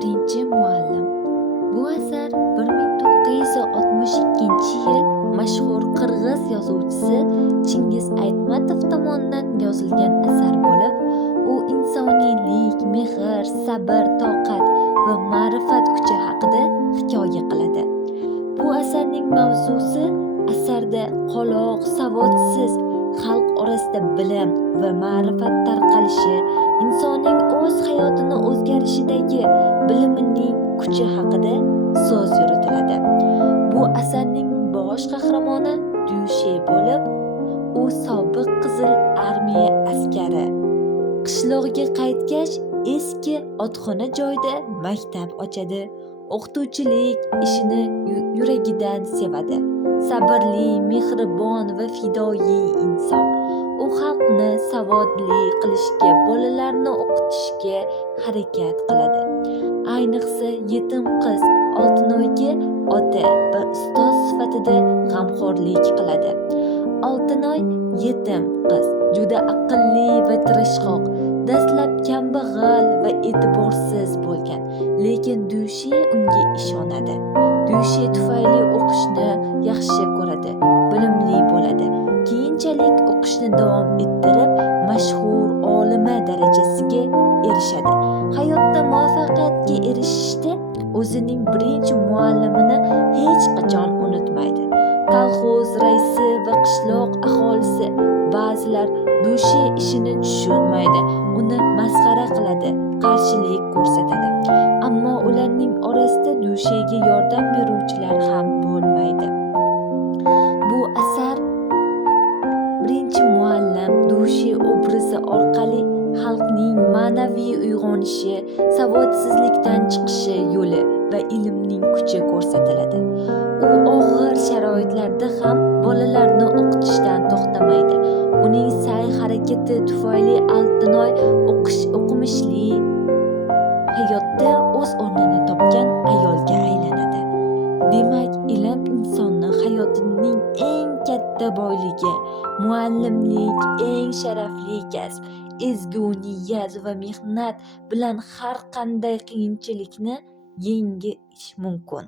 Birinchi muallim. Bu asar 1962-yil mashhur qirg'iz yozuvchisi Chingiz Aytmatov tomonidan yozilgan asar bo'lib, u insoniylik, mehr, sabr, toqat va ma'rifat kuchi haqida hikoya qiladi. Bu asarning mavzusi asarda qoloq, savodsiz xalq orasida bilim va ma'rifat tarqalishi, insonning o'z hayotini o'zgarishidagi bilimining kuchi haqida so'z yuritiladi. Bu asarning bosh qahramoni Dushe bo'lib, u sobiq Qizil armiya askari. Qishlog'iga qaytgach, eski otxona joyda maktab ochadi. O'qituvchilik ishini yuragidan sevadi. Sabrli, mehribon va fidoyi inson. U xalqni savodli qilishga, bolalarni o'qitishga harakat qiladi. Ayniqsa yetim qiz Oltinoyga ota va ustoz sifatida g'amxo'rlik qiladi. Oltinoy yetim qiz juda aqlli va tirishqoq. Dastlab kambag'al va e'tiborsiz bo'lgan, lekin Dushe unga ishonadi. Dushe tufayli o'qishni yaxshi ko'radi, bilimli bo'ladi. Keyinchalik o'qishni davom ettirib, mashhur olima darajasiga erishadi. Hayotda muvaffaqiyatga erishishda o'zining birinchi muallimini hech qachon unutmaydi. Kolxoz raisi va qishloq aholisi ba'zilar Dushe ishini tushunmaydi, uni masxara qiladi, qarshilik ko'rsatadi. Ammo ularning orasida Dushega yordam beruvchilar ham bo'lmaydi. Bu asar birinchi muallim Dushe obrazi orqali xalqning ma'naviy uyg'onishi, savodsizlikdan chiqishi yo'li va ilmning kuchi ko'rsatiladi. U og'ir sharoitlarda ham bolalarni o'qitishdan to'xtamaydi. Uning sa'y-harakati tufayli Oltinoy o'qimishli, hayotda o'z o'rnini topgan ayolga aylanadi. Demak, ilm insonni hayotining eng katta boyligi, muallimlik eng sharafli kasb, ezgu niyat va mehnat bilan har qanday qiyinchilikni yengish mumkin.